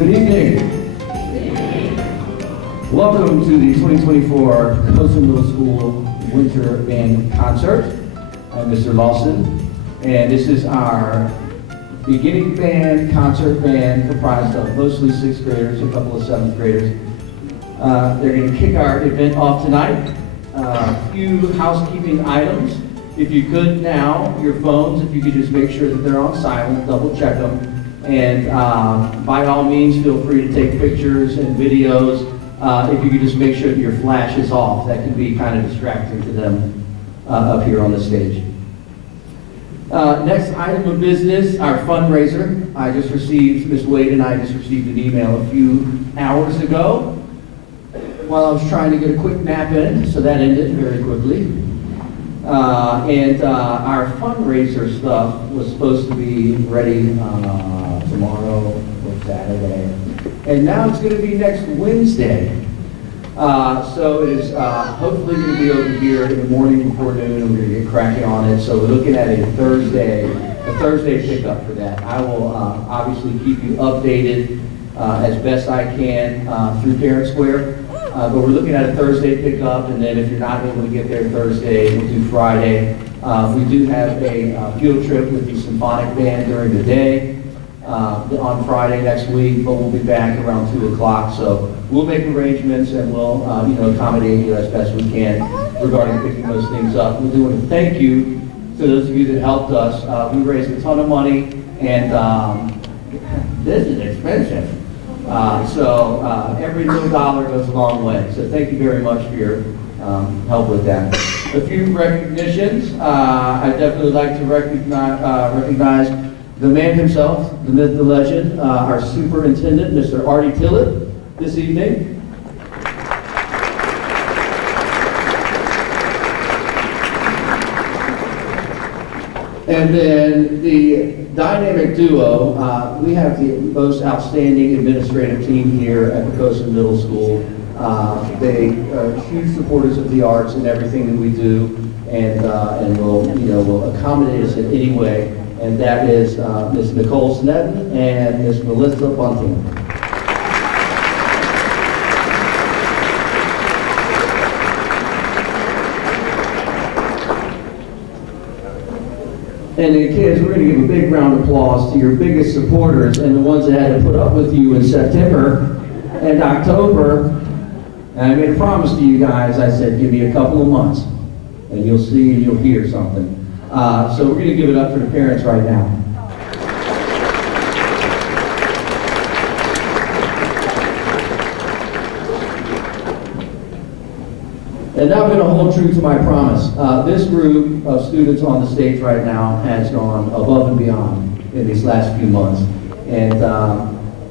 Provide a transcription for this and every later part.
Good evening. Welcome to the 2024 Poquoson Middle School Winter Band Concert. I'm Mr. Lawson, and this is our beginning band, concert band, comprised of mostly 6th graders, a couple of 7th graders. They're going to kick our event off tonight. A few housekeeping items. If you could now, your phones, if you could just make sure that they're on silent, double check them. And by all means, feel free to take pictures and videos. If you could just make sure that your flash is off, that can be kind of distracting to them up here on the stage. Next item of business, our fundraiser. Ms. Wade and I just received an email a few hours ago while I was trying to get a quick nap in, so that ended very quickly. Our fundraiser stuff was supposed to be ready tomorrow or Saturday, and now it's going to be next Wednesday. So it is hopefully going to be over here in the morning before noon, and we're going to get cracking on it. So we're looking at a Thursday pickup for that. I will obviously keep you updated as best I can through Parent Square. But we're looking at a Thursday pickup, and then if you're not able to get there Thursday, we'll do Friday. We do have a field trip with the symphonic band during the day on Friday next week, but we'll be back around 2 o'clock. So we'll make arrangements, and we'll accommodate you as best we can regarding picking those things up. We do want to thank you to those of you that helped us. We raised a ton of money, and this is expensive. So every little dollar goes a long way. So thank you very much for your help with that. A few recognitions. I'd definitely like to recognize the man himself, the myth, the legend, our superintendent, Mr. Artie Tillett, this evening. And then the dynamic duo, we have the most outstanding administrative team here at Poquoson Middle School. They are huge supporters of the arts and everything that we do, and will accommodate us in any way. And that is Ms. Nicole Snedden and Ms. Melissa Bunting. And then kids, we're going to give a big round of applause to your biggest supporters and the ones that had to put up with you in September and October. And I made a promise to you guys. I said, give me a couple of months, and you'll see and you'll hear something. So we're going to give it up for the parents right now. And now I'm going to hold true to my promise. This group of students on the stage right now has gone above and beyond in these last few months. And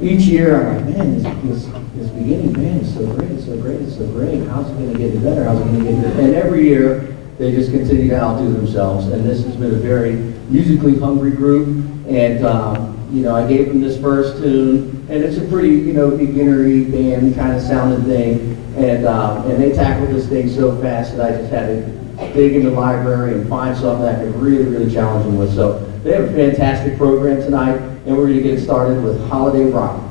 each year I'm like, man, this beginning band is so great, it's so great, it's so great. How's it going to get better? How's it going to get better? And every year they just continue to outdo themselves. And this has been a very musically hungry group. And I gave them this first tune, and it's a pretty beginnery band kind of sounding thing. And they tackled this thing so fast that I just had to dig in the library and find something that I could really, really challenge them with. So they have a fantastic program tonight, and we're going to get started with Holiday Rock.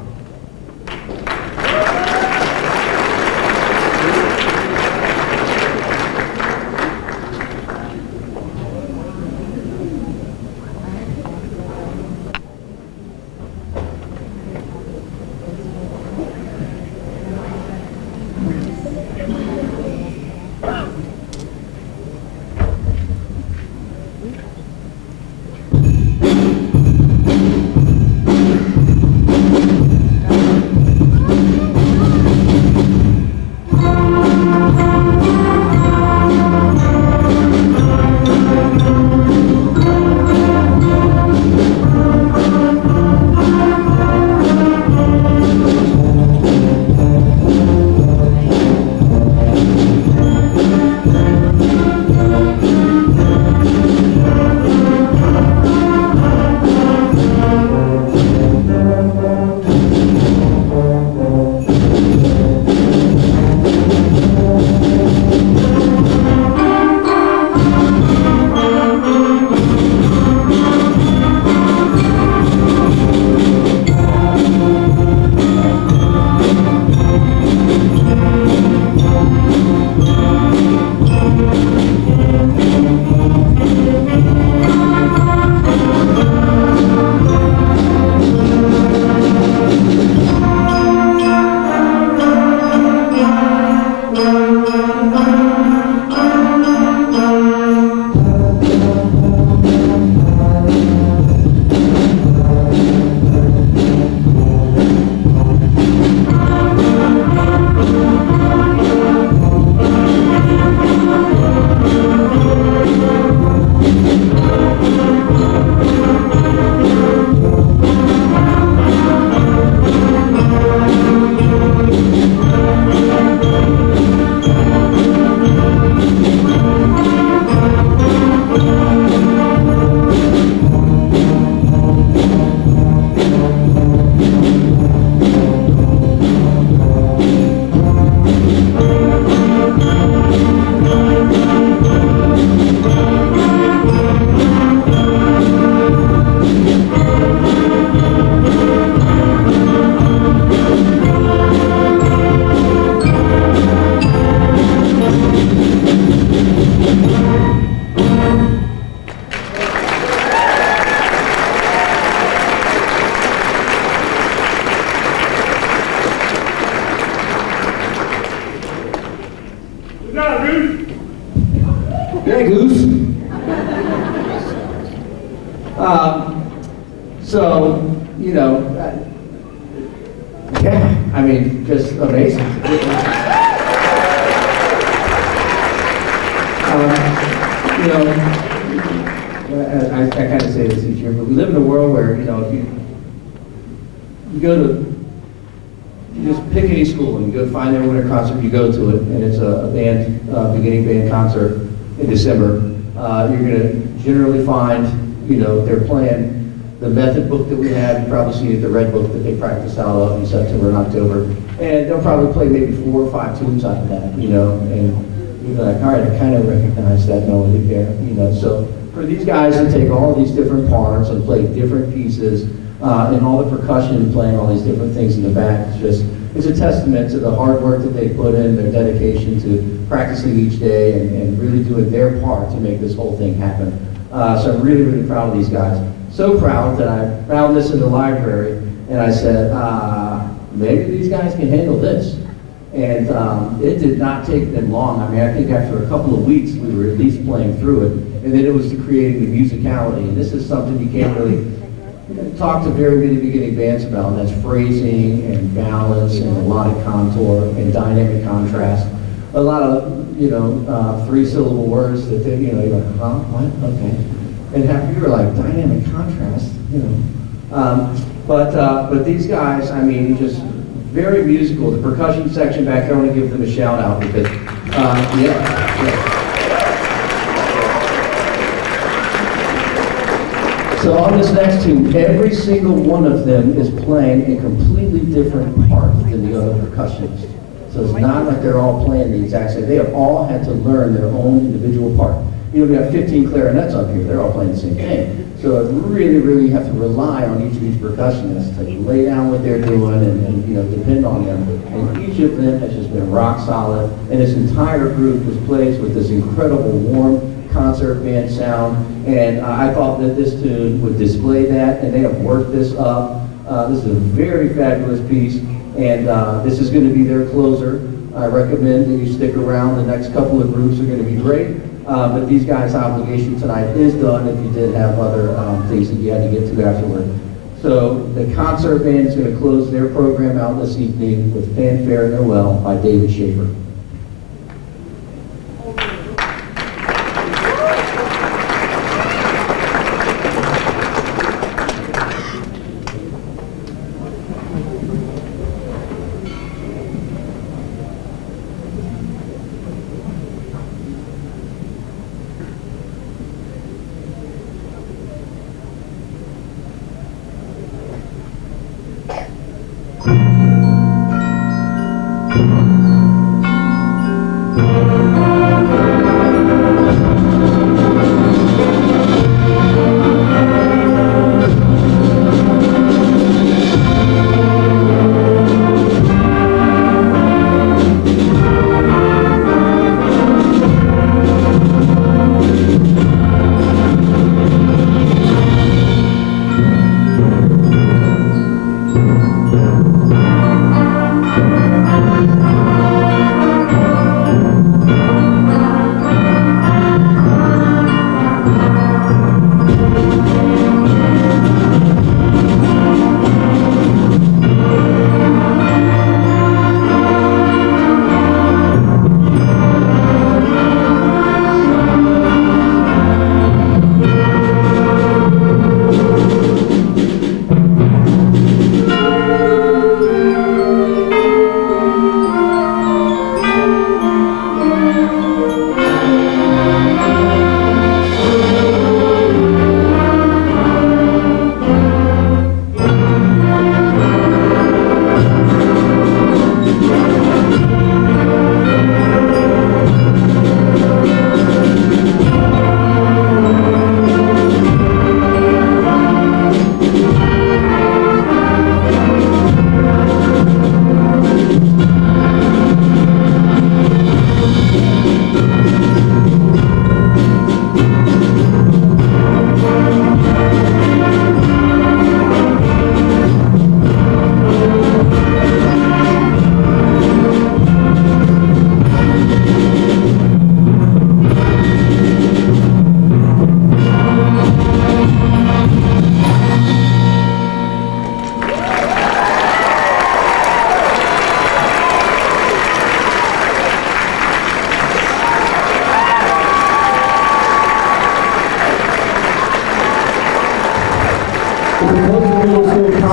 Yeah, Goose. So, you know, yeah, I mean, just amazing. You know, I kind of say this each year, but we live in a world where, you know, if you go to, you just pick any school and you go find their winter concert, you go to it, and it's a band, beginning band concert in December. You're going to generally find, you know, they're playing the method book that we have. You've probably seen it, the red book that they practice out of in September and October. And they'll probably play maybe 4 or 5 tunes out of that, you know, and you're like, all right, I kind of recognize that melody there, you know. So for these guys to take all these different parts and play different pieces, and all the percussion and playing all these different things in the back, it's a testament to the hard work that they put in, their dedication to practicing each day and really doing their part to make this whole thing happen. So I'm really, really proud of these guys. So proud that I found this in the library and I said, maybe these guys can handle this. And it did not take them long. I mean, I think after a couple of weeks, we were at least playing through it. And then it was to creating the musicality. And this is something you can't really talk to very many beginning bands about. And that's phrasing and balance and melodic contour and dynamic contrast. A lot of, you know, 3-syllable words that they, you know, you're like, huh, what, okay. And half you were like, dynamic contrast, you know. But these guys, I mean, just very musical. The percussion section back there, I want to give them a shout out because, yeah. So on this next tune, every single one of them is playing a completely different part than the other percussionists. So it's not like they're all playing the exact same. They have all had to learn their own individual part. You know, we have 15 clarinets up here. They're all playing the same thing. So really, really have to rely on each of these percussionists to lay down what they're doing and you know, depend on them. And each of them has just been rock solid. And this entire group was placed with this incredible warm concert band sound. And I thought that this tune would display that, and they have worked this up. This is a very fabulous piece, and this is going to be their closer. I recommend that you stick around. The next couple of groups are going to be great. But these guys' obligation tonight is done if you did have other things that you had to get to afterward. So the concert band is going to close their program out this evening with Fanfare in Their Well by David Schaefer.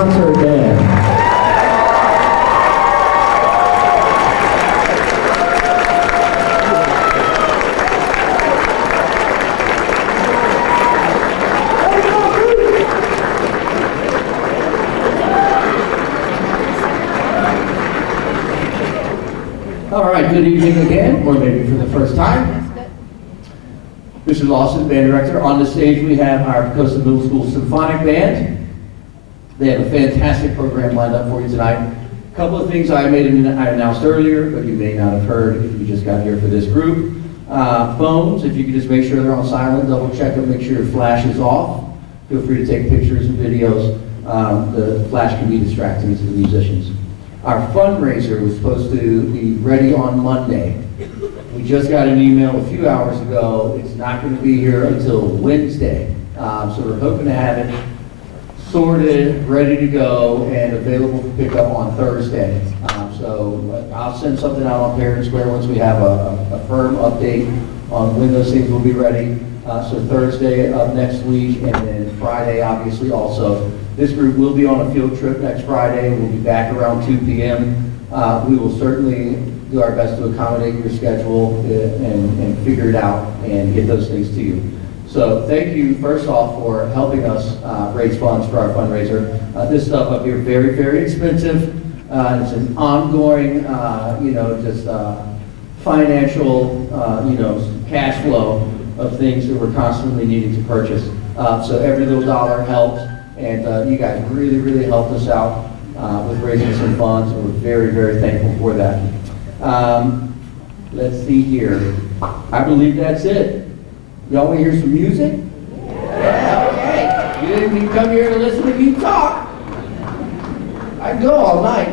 Concert Band. All right, good evening again, or maybe for the first time. Mr. Lawson, band director. On the stage we have our Poquoson Middle School Symphonic Band. They have a fantastic program lined up for you tonight. A couple of things I announced earlier, but you may not have heard if you just got here for this group. Phones, if you could just make sure they're on silent, double check them, make sure your flash is off. Feel free to take pictures and videos. The flash can be distracting to the musicians. Our fundraiser was supposed to be ready on Monday. We just got an email a few hours ago. It's not going to be here until Wednesday. So we're hoping to have it sorted, ready to go, and available for pickup on Thursday. So I'll send something out on Parent Square once we have a firm update on when those things will be ready. So Thursday up next week, and then Friday obviously also. This group will be on a field trip next Friday. We'll be back around 2 p.m. We will certainly do our best to accommodate your schedule and figure it out and get those things to you. So thank you, first off, for helping us raise funds for our fundraiser. This stuff up here, very, very expensive. It's an ongoing, financial, cash flow of things that we're constantly needing to purchase. So every little dollar helps, and you guys really, really helped us out with raising some funds, and we're very, very thankful for that. Let's see here. I believe that's it. Y'all want to hear some music? Yeah, okay. You didn't come here to listen to me talk. I can go all night.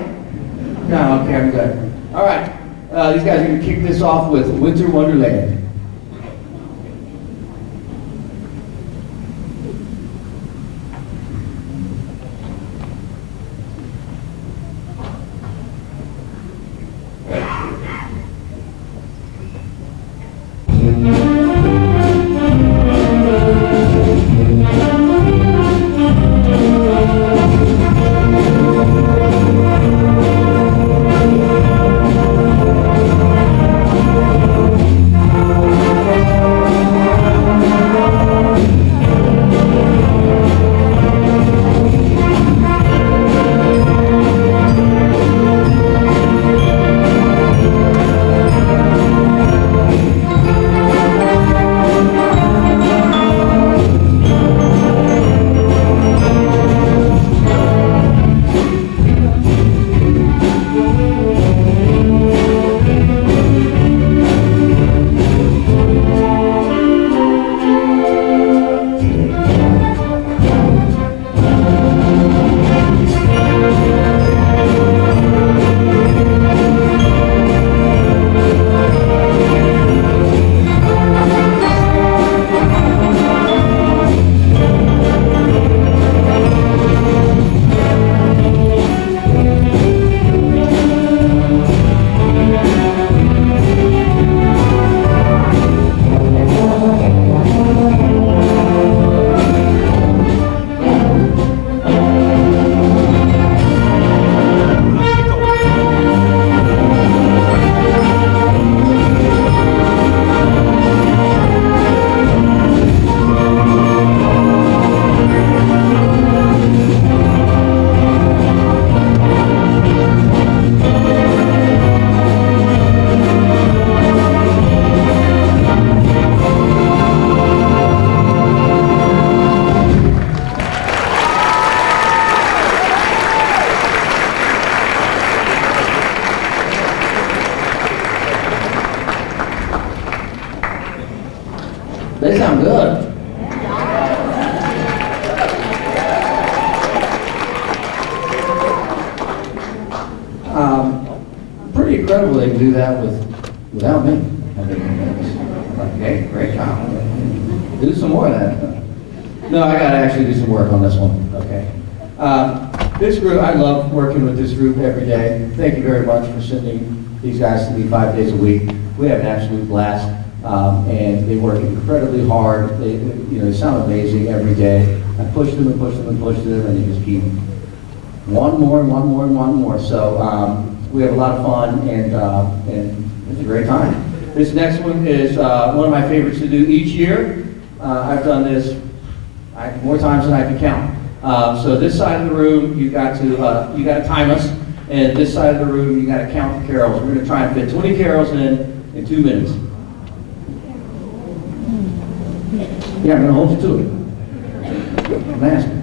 No, okay, I'm good. All right. These guys are going to kick this off with Winter Wonderland. They sound good. Pretty incredible they can do that without me. Okay, great job. Do some more of that. No, I gotta actually do some work on this one. Okay. This group, I love working with this group every day. Thank you very much for sending these guys to me 5 days a week. We have an absolute blast, and they work incredibly hard. They sound amazing every day. I push them and push them and push them, and they just keep one more, and one more, and one more. So we have a lot of fun, and it's a great time. This next one is one of my favorites to do each year. I've done this more times than I can count. So this side of the room, you got to time us, and this side of the room, you got to count the carols. We're going to try and fit 20 carols in 2 minutes. Yeah, I'm going to hold you to it. I'm asking.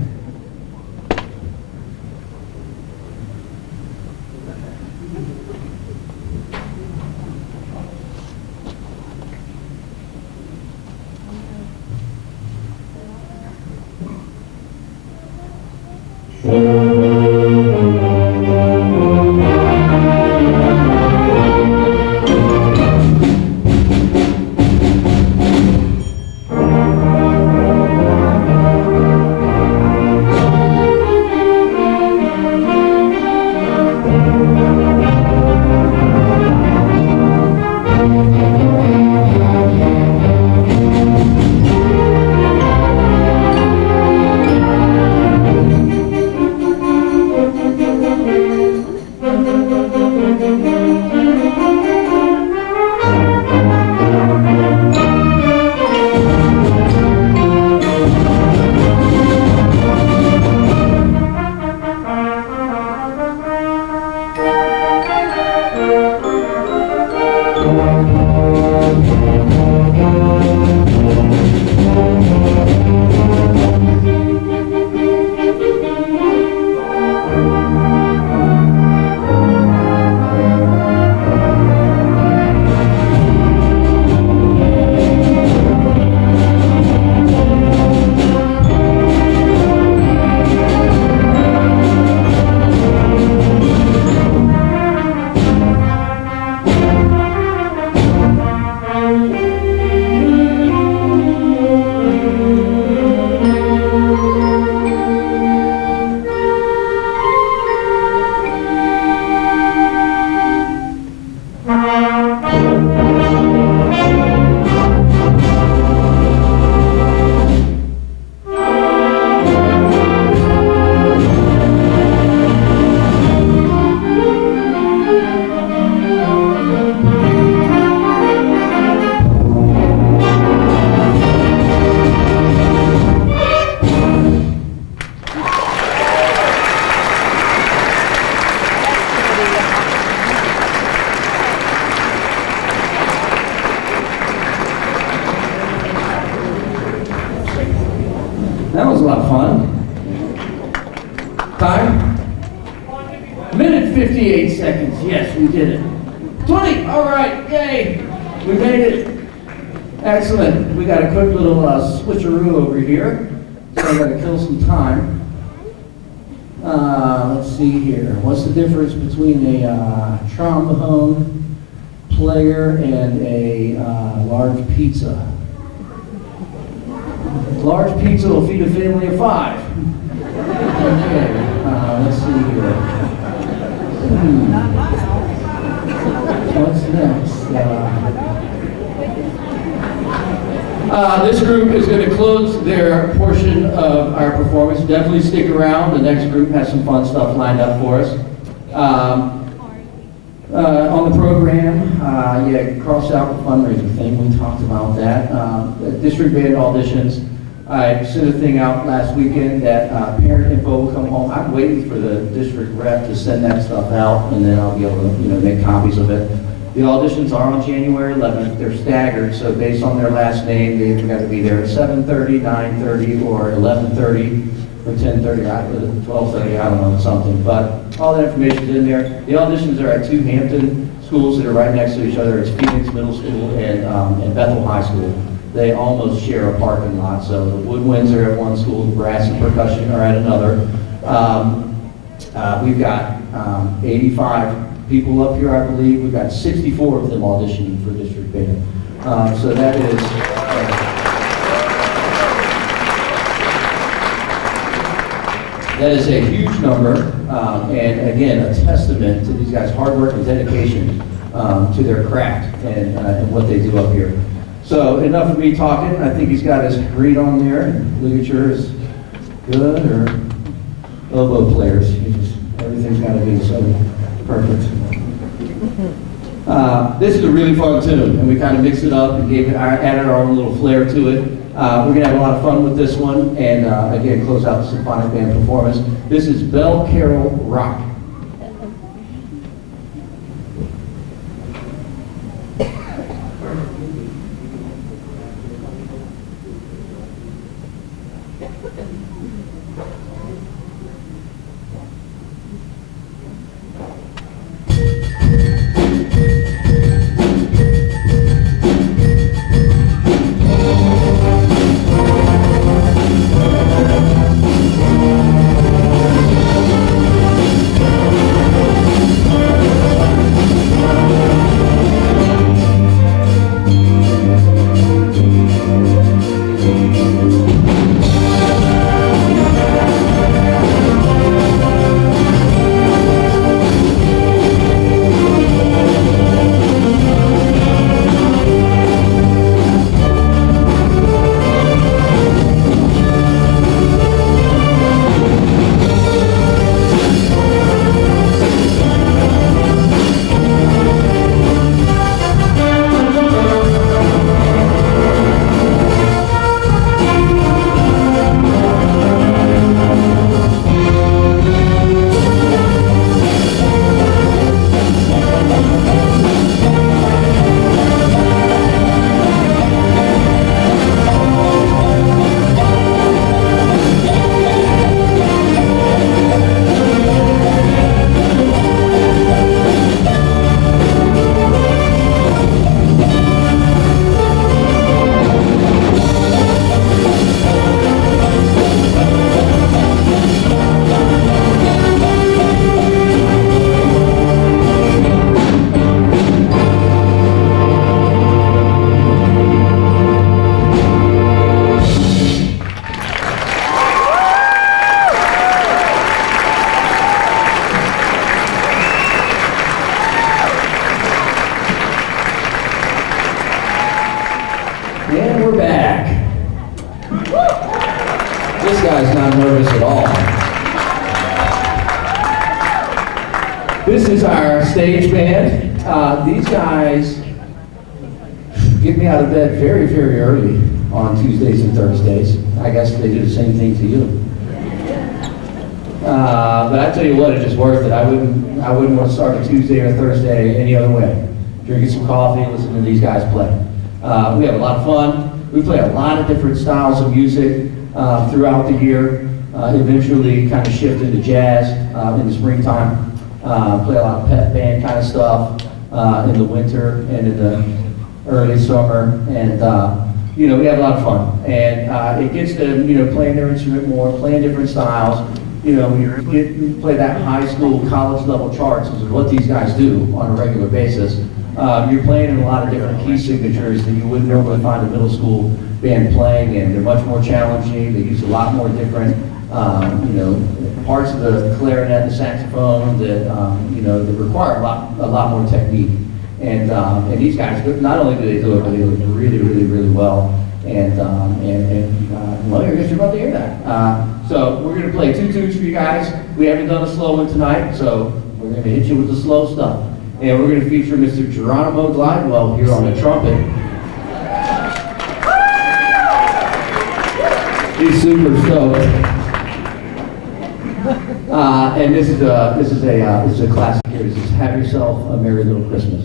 That was a lot of fun. Time? 1:58 seconds. Yes, we did it. 20. All right. Yay. We made it. Excellent. We got a quick little switcheroo over here. So I got to kill some time. Let's see here. What's the difference between a trombone player and a large pizza? Large pizza will feed a family of 5. Okay, let's see here. What's next? This group is going to close their portion of our performance. Definitely stick around. The next group has some fun stuff lined up for us. On the program, cross out the fundraiser thing. We talked about that. District band auditions. I sent a thing out last weekend that parent info will come home. I'm waiting for the district rep to send that stuff out, and then I'll be able to make copies of it. The auditions are on January 11th. They're staggered, so based on their last name, they've got to be there at 7:30, 9:30, or 11:30, or 10:30, 12:30, I don't know, something. But all that information's in there. The auditions are at 2 Hampton schools that are right next to each other. It's Phoenix Middle School and Bethel High School. They almost share a parking lot. So the woodwinds are at one school, the brass and percussion are at another. We've got 85 people up here, I believe. We've got 64 of them auditioning for district band. So that is a huge number, and again, a testament to these guys' hard work and dedication to their craft and what they do up here. So enough of me talking. I think he's got his read on there. Ligature is good, or oboe players. Everything's got to be so perfect. This is a really fun tune, and we kind of mixed it up and added our own little flair to it. We're going to have a lot of fun with this one, and again, close out the symphonic band performance. This is Bell Carol Rock. And we're back. This guy's not nervous at all. This is our stage band. These guys get me out of bed very, very early on Tuesdays and Thursdays. I guess they do the same thing to you. But I tell you what, it's just worth it. I wouldn't want to start a Tuesday or Thursday any other way. Drinking some coffee, listening to these guys play. We have a lot of fun. We play a lot of different styles of music throughout the year. Eventually kind of shift into jazz in the springtime. Play a lot of pep band kind of stuff in the winter and in the early summer. And we have a lot of fun. And it gets them, playing their instrument more, playing different styles. You play that high school, college level charts, which is what these guys do on a regular basis. You're playing in a lot of different key signatures that you wouldn't normally find a middle school band playing, and they're much more challenging. They use a lot more different, parts of the clarinet, the saxophone that, that require a lot more technique. And these guys, not only do they do it, but they do it really, really, really well. And well, I guess you're about to hear that. So we're going to play 2 tunes for you guys. We haven't done a slow one tonight, so we're going to hit you with the slow stuff. And we're going to feature Mr. Geronimo Glidewell here on the trumpet. He's super stoked. And this is a classic here. This is "Have Yourself a Merry Little Christmas."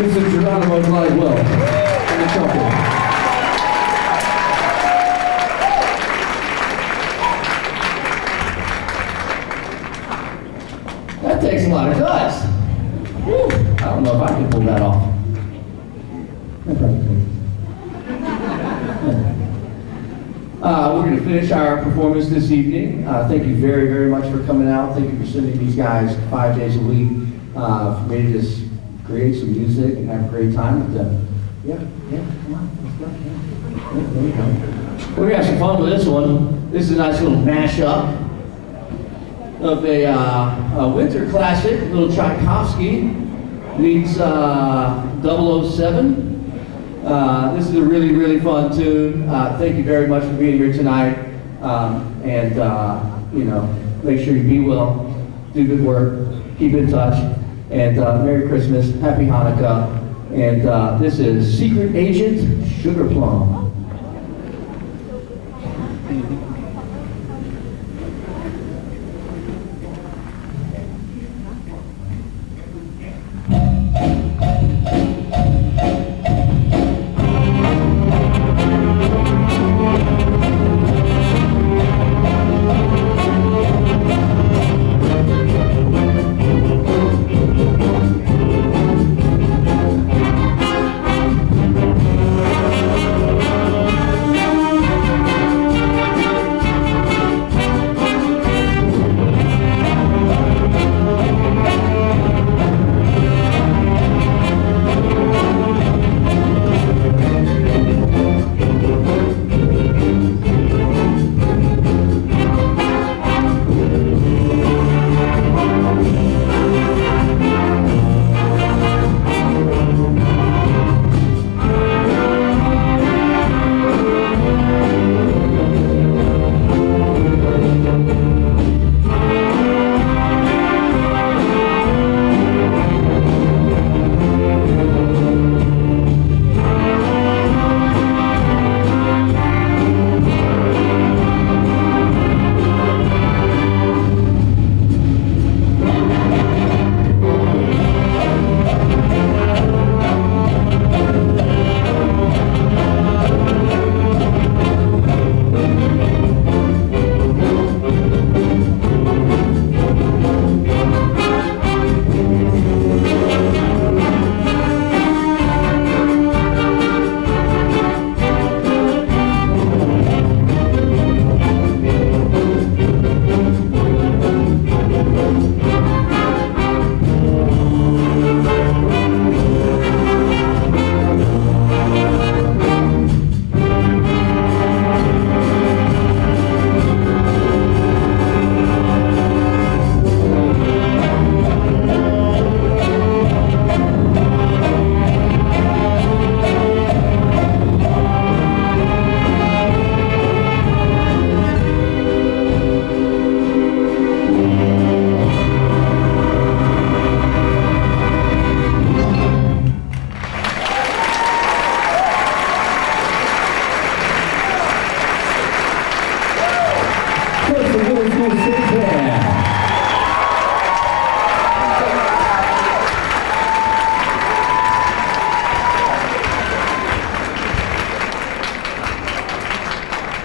Mr. Geronimo Glidewell on the trumpet. That takes a lot of guts. Whew. I don't know if I can pull that off. We're going to finish our performance this evening. Thank you very, very much for coming out. Thank you for sending these guys 5 days a week for me to just create some music and have a great time with them. Yeah, come on, let's go. Yeah, there we go. We're going to have some fun with this one. This is a nice little mashup of a winter classic, little Tchaikovsky meets 007. This is a really, really fun tune. Thank you very much for being here tonight. Make sure you be well, do good work, keep in touch, and Merry Christmas, Happy Hanukkah, and this is Secret Agent Sugar Plum.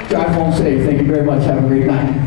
Drive home safe. Thank you very much. Have a great night.